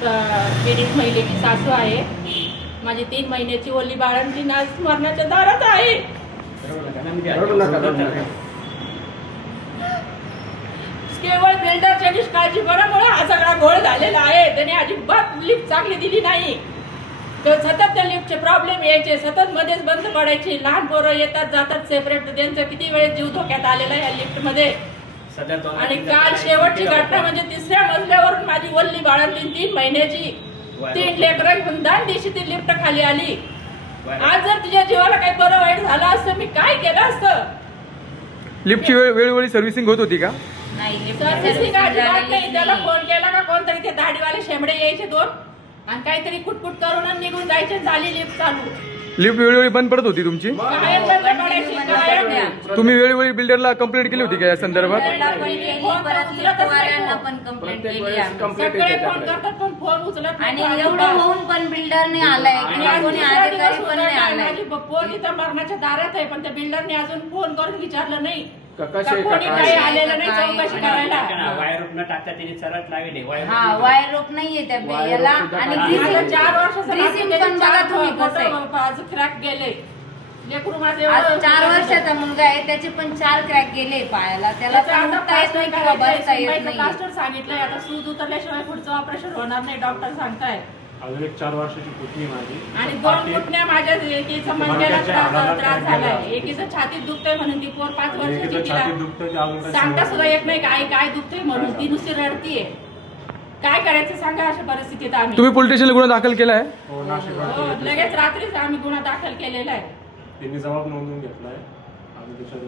पीडित महिलेची सासू आहे. माझी 3 महिन्याची ओली बाळंती आज मरणाच्या दारात आहे. केवळ बिल्डरच्या निष्काळजीपणामुळे हा सगळा घोळ झालेला आहे. त्याने अजिबात लिफ्ट चांगली दिली नाही. तर सतत त्या लिफ्टचे प्रॉब्लेम यायचे, सतत मध्येच बंद पडायची. लहान पोरं येतात जातात सेपरेट, त्यांचा किती वेळेस जीव धोक्यात आलेला आहे या लिफ्ट मध्ये. आणि काल शेवटची घटना म्हणजे 3ऱ्या मजल्यावरून माझी वल्ली बाळंतीन 3 महिन्याची 3 लेकरं घेऊन दांडीशी ती लिफ्ट खाली आली. आज जर तुझ्या जीवाला काही बरं वाईट झालं असतं, मी काय केलं असतं? लिफ्टची वेळोवेळी सर्व्हिसिंग होत होती का? सर्व्हिसिंग अजिबात नाही. त्याला फोन केला का कोणतरी ते दाढीवाले शेंबडे यायचे 2 आणि काहीतरी कुटकुट करून निघून जायचे. झाली लिफ्ट चालू. लिफ्ट वेळोवेळी बंद पडत होती तुमची? कायम बंद पडायची, कायम. तुम्ही वेळोवेळी बिल्डरला कंप्लेंट केली होती का या संदर्भात? सगळे फोन करतात पण फोन उचलत आणि नाही. एवढं होऊन पण बिल्डर नाही आलाय आणि किंवा आज कोणी दुसरा अधिकारी दिवस पण नाही होता, आलाय. माझी पोर इथं मरणाच्या दारात आहे, पण त्या बिल्डरने अजून फोन करून विचारलं नाही का कसे कोणी काही आलेलं नाही काय? चौकशी करायला. वायर न टाकता त्यांनी सरळ लावले. हा वायर रोप नाहीये त्या याला. आणि माझं 4 वर्षाचं ग्रीसिंग पण बघा तुम्ही कसं आहे. आज क्रॅक गेले. लेकरू माझे आज एवढं 4 वर्षाचा मुलगा आहे, त्याचे पण 4 क्रॅक गेले पायाला. त्याला त्याचं आता उठता येत नाही किंवा बसता येत नाही. प्लास्टर सांगितलंय, आता सूज उतरल्याशिवाय पुढचं ऑपरेशन होणार नाही, डॉक्टर सांगताय. अजून एक 4 वर्षाची पुतणी माझी आणि 2 मुठण्या माझ्या एकीचा मनक्याला त्रास झालाय, एकीचं छातीत दुखतंय म्हणून ती पोर 5 वर्षाची, तिला सांगता सुद्धा येत नाही का आई काय दुखतंय म्हणून. ती नुसती रडतीये. काय करायचं सांगा अशा परिस्थितीत आम्ही. तुम्ही पोलीस स्टेशनला गुन्हा दाखल केलाय? हो, नाशिक हो, लगेच रात्रीच आम्ही गुन्हा दाखल केलेला आहे. त्यांनी जबाब नोंदवून घेतलाय आणि त्याच्यावर